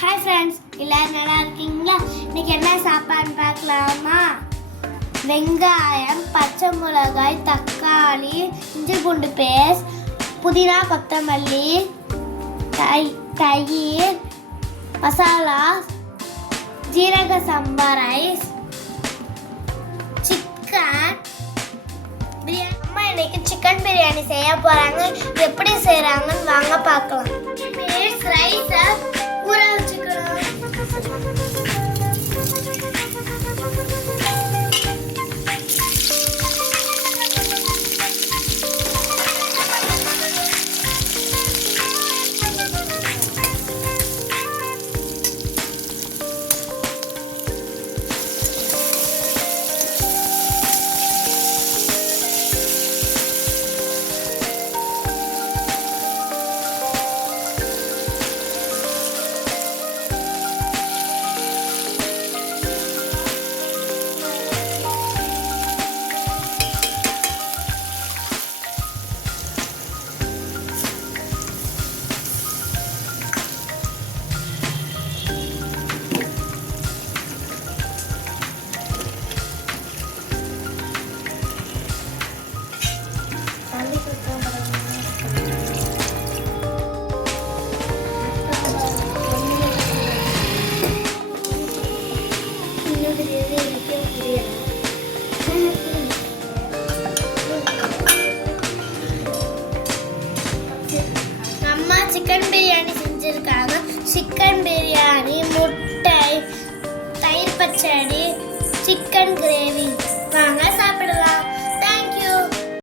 Hi friends, எல்லாரும் நல்லா இருக்கீங்களா? இன்னைக்கு என்ன சாப்பாடுன்னு பார்க்கலாமா? வெங்காயம், பச்சை மிளகாய், தக்காளி, இஞ்சி பூண்டு பேஸ்ட், புதினா, கொத்தமல்லி, தயிர், மசாலா, ஜீரக சம்பா ரைஸ், சிக்கன் பிரியாணி. அம்மா இன்னைக்கு சிக்கன் பிரியாணி செய்ய போறாங்க. எப்படி செய்யறாங்கன்னு வாங்க பார்க்கலாம். ரைஸை